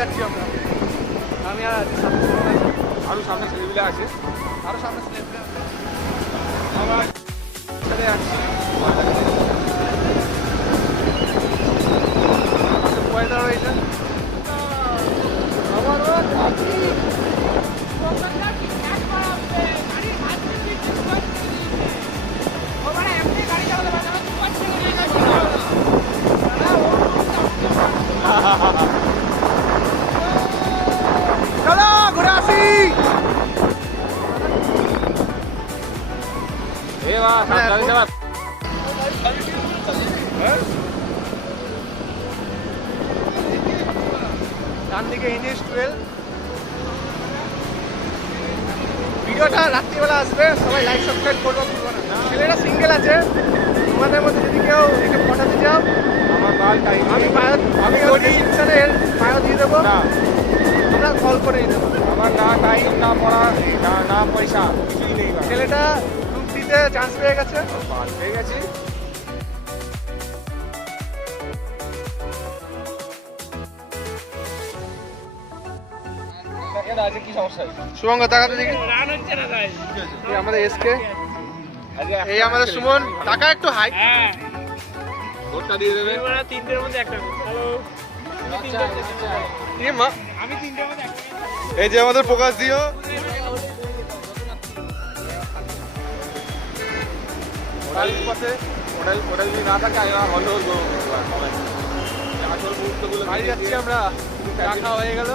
যাচ্ছি আমরা। আমি আর আরো সামনে ছেলেগুলো আছে, আরো সামনে ছেলেগুলো আছে। আমরা সাথে যাচ্ছি। ওয়েদার হয়েছে আমার চলো ঘুরে আসি। ডান দিকে NH 12। ভিডিওটা রাত্রিবেলা আসবে, সবাই লাইক সাবস্ক্রাইব করবো ভুলবো না। ছেলেটা সিঙ্গেল আছে, তোমাদের মধ্যে যদি কেউ একে পটাতে চাও আমার মাল টাইম আমি ডিসক্রিপশনে বায়ো দিয়ে দেবো, না, তোমরা কল করে নিয়ে দেবো। আমার না টাইম না পড়া না পয়সা কিছুই নেই। ছেলেটা গ্রুপ দিতে চান্স পেয়ে গেছে। পেয়ে গেছি। আজকে কি সমস্যা হয়েছে? শুভঙ্গ তাকাতে দেখি, রান হচ্ছে না তাই। এই আমাদের এসকে, এই আমাদের সুমন। টাকা একটু হাই, হ্যাঁ, ভোটটা দিয়ে দেবে। তোমরা তিনটের মধ্যে একটা। হ্যালো, এ মা। আমি তিনটের মধ্যে একটা। এই যে আমাদের প্রকাশ দিও। ওটা যদি না থাকে হলো আসল মুহূর্তগুলো বাড়ি যাচ্ছি আমরা, চা খাওয়া হয়ে গেল।